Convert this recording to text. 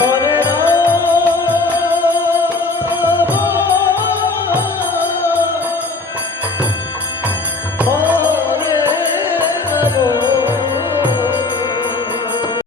Hare